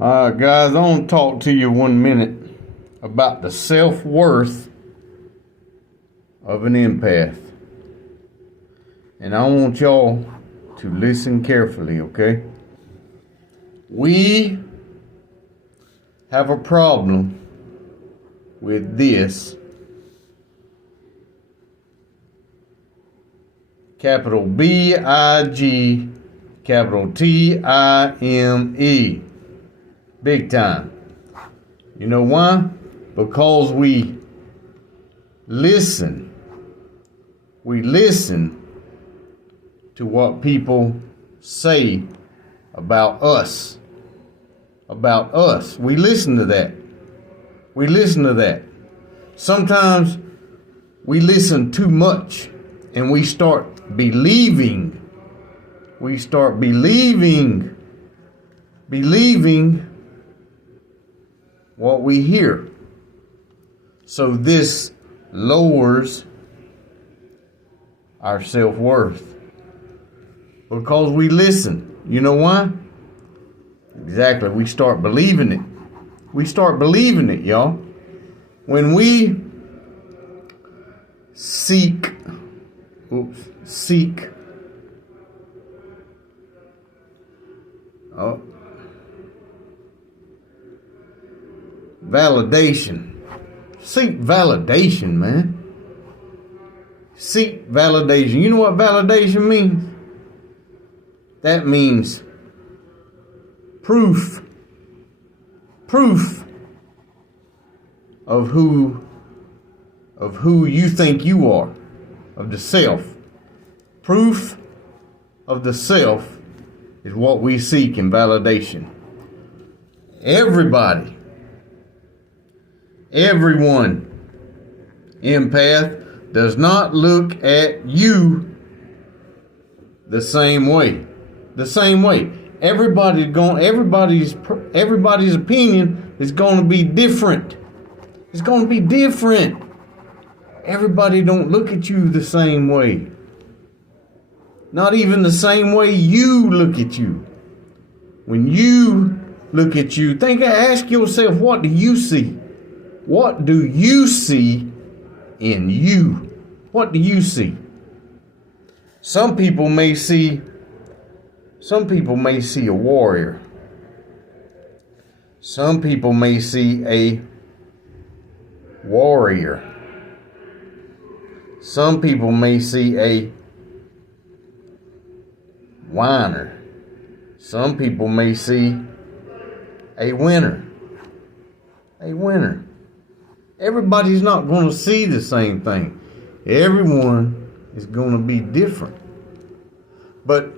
Guys, I want to talk to you 1 minute about the self-worth of an empath. And I want y'all to listen carefully, okay? We have a problem with this. Capital B-I-G, capital T-I-M-E. Big time. You know why? Because we listen. We listen to what people say about us. About us. We listen to that. We listen to that. Sometimes we listen too much and we start believing. We start believing what we hear. So this lowers our self-worth. Because we listen. You know why? Exactly. We start believing it. We start believing it, y'all. When we seek validation. Seek validation, man. Seek validation. You know what validation means? That means proof. Proof of who you think you are, of the self. Proof of the self is what we seek in validation. Everybody, everyone, empath, does not look at you the same way. The same way. Everybody's opinion is going to be different. It's going to be different. Everybody don't look at you the same way. Not even the same way you look at you. When you look at you, ask yourself, what do you see? What do you see in you? What do you see? Some people may see a warrior. Some people may see a warrior. Some people may see a whiner. Some people may see a winner. A winner. Everybody's not going to see the same thing. Everyone is going to be different. But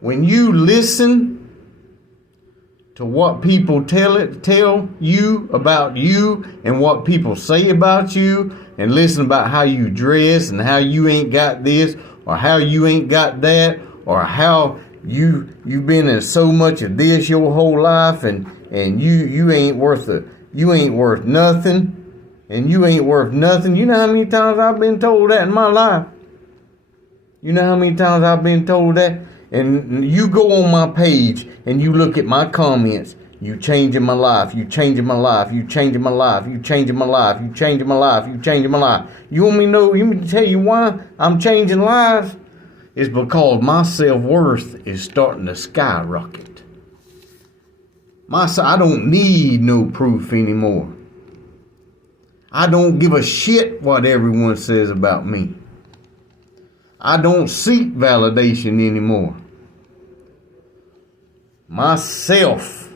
when you listen to what people tell you about you and what people say about you, and listen about how you dress and how you ain't got this or how you ain't got that or how you've been in so much of this your whole life and you ain't worth nothing. And you ain't worth nothing. You know how many times I've been told that in my life? You know how many times I've been told that? And you go on my page and you look at my comments. You changing my life. You changing my life. You changing my life. You changing my life. You changing my life. You changing my life. You want me to tell you why I'm changing lives? It's because my self-worth is starting to skyrocket. I don't need no proof anymore. I don't give a shit what everyone says about me. I don't seek validation anymore. Myself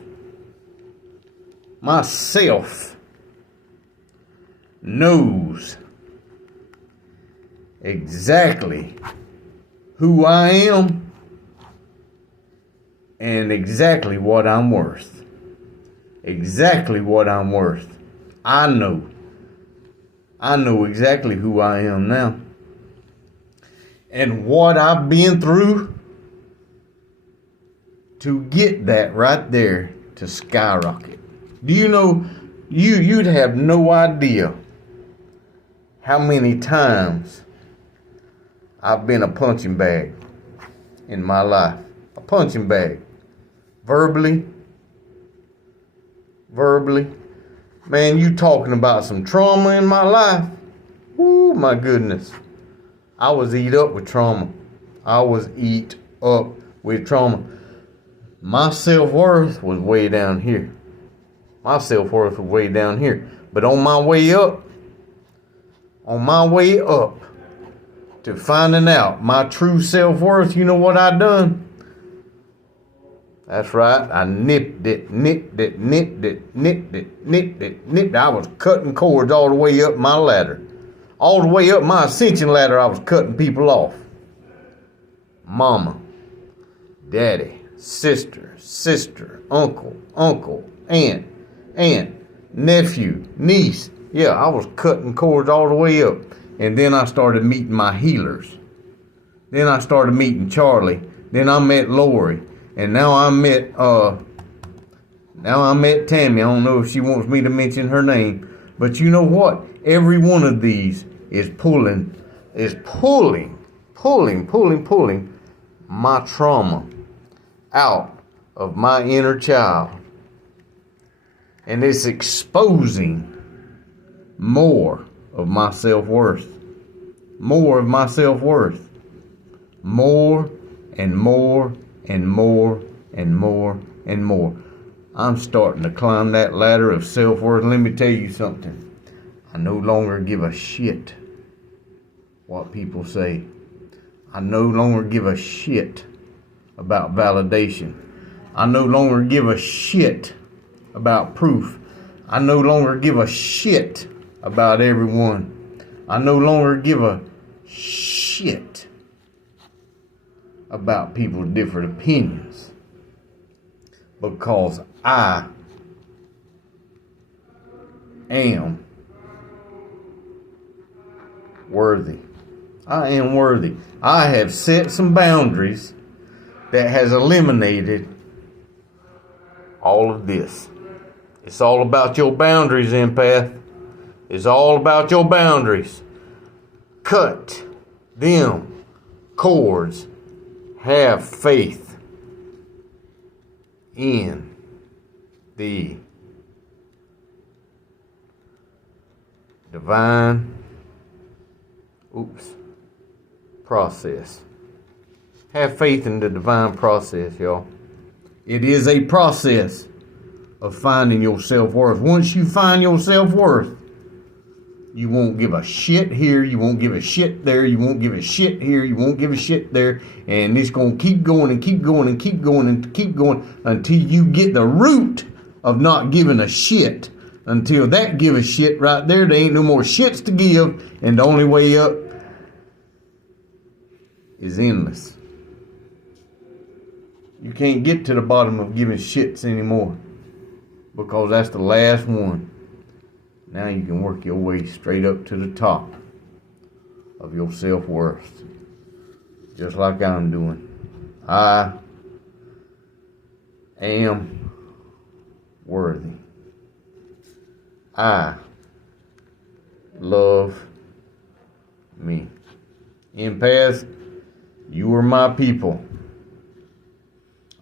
knows exactly who I am and exactly what I'm worth. Exactly what I'm worth. I know exactly who I am now. And what I've been through to get that right there to skyrocket. Do you know, you'd have no idea how many times I've been a punching bag in my life. A punching bag. Verbally, verbally. Man, you talking about some trauma in my life. Woo, my goodness. I was eat up with trauma. I was eat up with trauma. My self-worth was way down here. My self-worth was way down here. But on my way up to finding out my true self-worth, you know what I done? That's right. I nipped it. I was cutting cords all the way up my ladder. All the way up my ascension ladder, I was cutting people off. Mama, daddy, sister, uncle, aunt, nephew, niece. Yeah, I was cutting cords all the way up. And then I started meeting my healers. Then I started meeting Charlie. Then I met Lori. And now I met Tammy. I don't know if she wants me to mention her name. But you know what? Every one of these is pulling my trauma out of my inner child. And it's exposing more of my self-worth. More of my self-worth. More and more and more and more and more. I'm starting to climb that ladder of self-worth. Let me tell you something. I no longer give a shit what people say. I no longer give a shit about validation. I no longer give a shit about proof. I no longer give a shit about everyone. I no longer give a shit about people's different opinions. Because I am worthy. I am worthy. I have set some boundaries that has eliminated all of this. It's all about your boundaries, empath. It's all about your boundaries. Cut them cords. Have faith in the divine process. Have faith in the divine process, y'all. It is a process of finding your self-worth. Once you find your self-worth, you won't give a shit here, you won't give a shit there, you won't give a shit here, you won't give a shit there, and it's going to keep going and keep going and keep going and keep going until you get the root of not giving a shit. Until that give a shit right there ain't no more shits to give, and the only way up is endless. You can't get to the bottom of giving shits anymore, because that's the last one. Now you can work your way straight up to the top of your self-worth. Just like I'm doing. I am worthy. I love me. Empath, you are my people.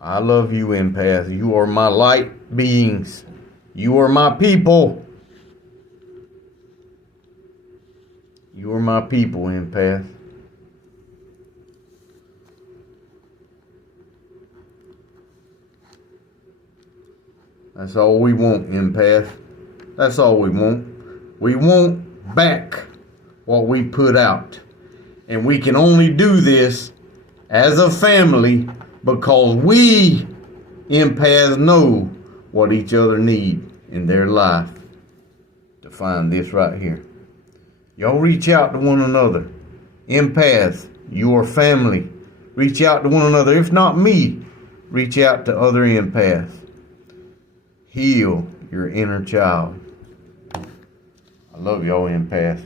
I love you, empath. You are my light beings. You are my people. You are my people, empath. That's all we want, empath. That's all we want. We want back what we put out. And we can only do this as a family because we, empaths, know what each other need in their life to find this right here. Y'all reach out to one another. Empaths, your family. Reach out to one another. If not me, reach out to other empaths. Heal your inner child. I love y'all, empaths.